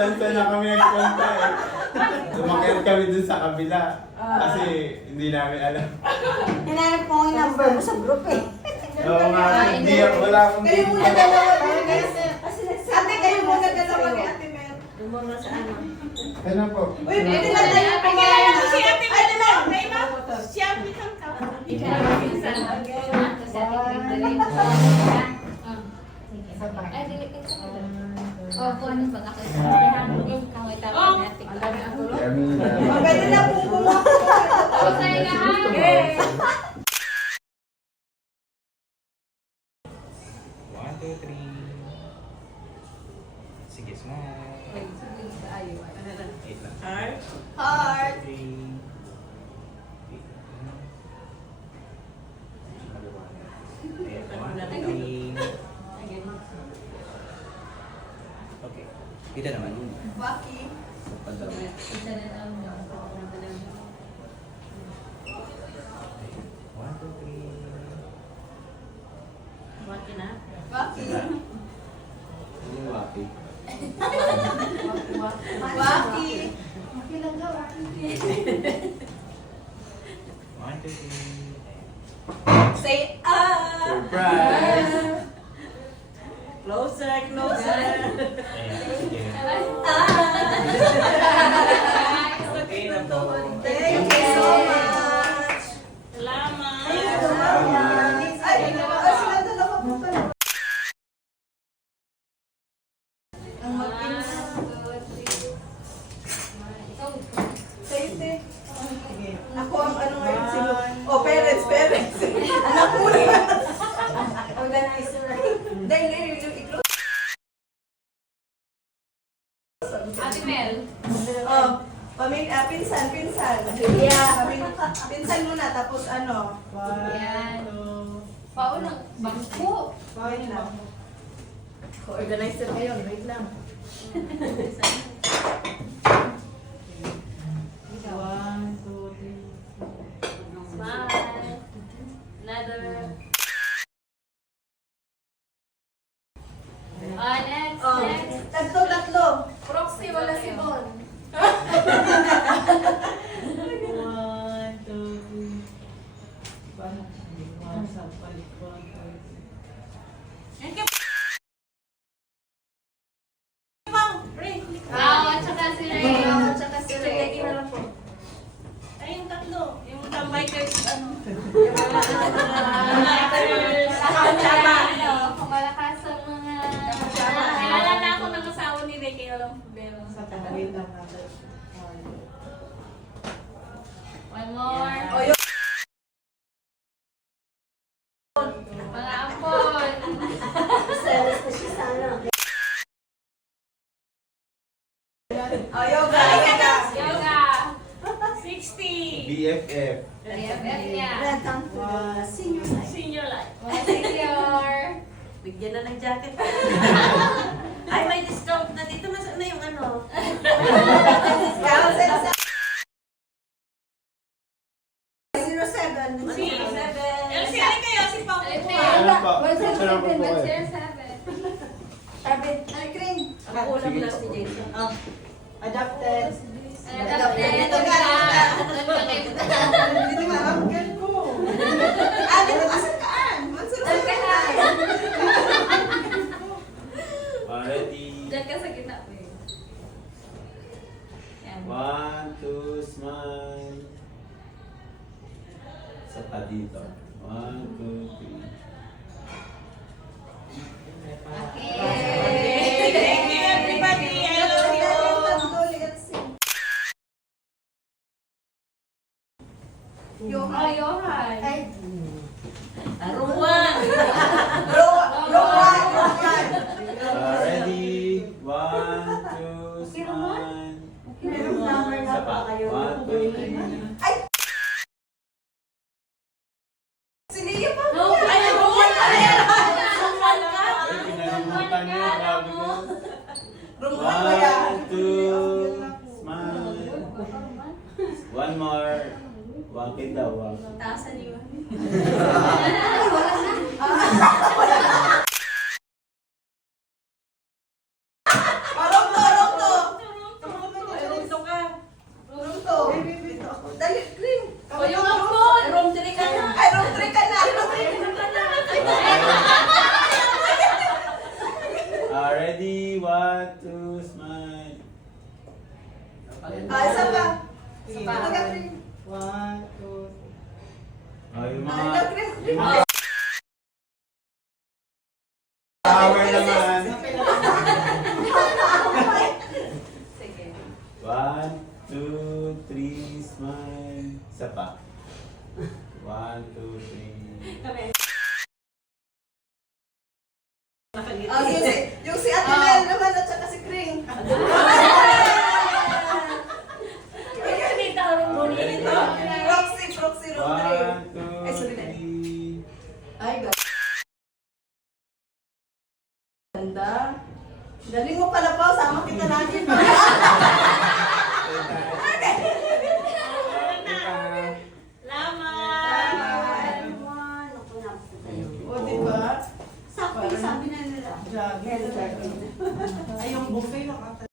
tansa na kami nagpunta eh. Lumakit kami dun sa kabila. Kasi hindi namin alam. Hinanap ko yung number mo sa group eh. Oo nga, hindi wala akong Kayo muna dalawa, guys. Kasi Ate, kayo muna dalawa kay Ate Mel. Lumama sa ano. Kailan po? Uy, pwede lang tayo pangalan mo si Ate Mel. May ma? Siya, pikang ka. Ay, dili ka sa oh, kung ano pag ako yung kaway tapos natin. Kami na. Pwede na po bumako. Okay na ha? One, two, three. Sige, smile. Wait lang. Heart. Heart. Three. Ayan, one, three. Okay. Kita naman. Waki. One, two, three. Waki. Yung wapi. Waki. One, two, three. Say ah. Surprise! Closer, closer. Ayan, sige. Okay na po. Thank you so much. Salamat. Ay, sila dalawa po pala. Ang magpins. Sa'yo, te. Ako ang ano ngayon sino. Oh, parents. Anak mo na. Organizer. Dahil yung i-close. Ate Mel. Oh, pinsan. Yeah. Pinsan muna, tapos ano. Yan. Paunang bangko. Wait lang. Organizer kayo, wait lang. Smile. Another. Next. Oh, Next. tatlo. Proxy, wala si Bon. At saka si Ray. Sige, na lang po. Ay, yung tatlo. Yung bikers, ano. Kumalakas sa mga... Kilala na ako ng asawa ni Ray, kaya lang problema. One more. Oh, yun. Mga ampon. Selos na siya sana. Oh, yoga. Yoga. 60. BFF. BFF niya. Senior life. Senior life. Mga senior. Bigyan na ng jacket. Ay, may discount na dito. Nasaan na yung ano? Si kayo, si Pao. Ano pa? Sarap po po kayo. Ay, Crane. Ako lang lang si Jason. Oh. Adopted. Dito Dito nga, uncle ko. Ah, dito ka sa kaan. Already. Diyan ka sa gitna. Yan. 1, 2, smile. Sa pa dito. 1, 2, 3. Okay. Thank you, everybody. I love you. Oh, Johan. Ay, Ruwan! Ready? 1, 2, smile. meron number nga Isa pa pa. kayo. 1, 2, 3. Si Leo pa. No, Ay, Rowan ka. Ay, pinalimutan niyo. Grabe ko. Rowan ba yan? 1, 2, smile. One more. Wakit daw, wakit. Taasan niyo. Parang to. 1, 2, smile. Isa pa. Isa pa. Mag-cream. 1, 2, Oh, yung Ay, mga... cream. Yung mga... Power naman. Sige. 1, 2, 3, smile. Isa pa. 1, 2, 3. Kami. Yung si Ate Mel naman at saka si Kring. Bonita, bonita. Proxy, room 3. 1, Ay, 2, sorry na. 3. Ay, ganda. Galing mo pala po, sama kita lagi pa. Everyone, ako na po tayo. O, diba? Sakto yung sabi na nila. Jogging. Ay, yung buffet nakata.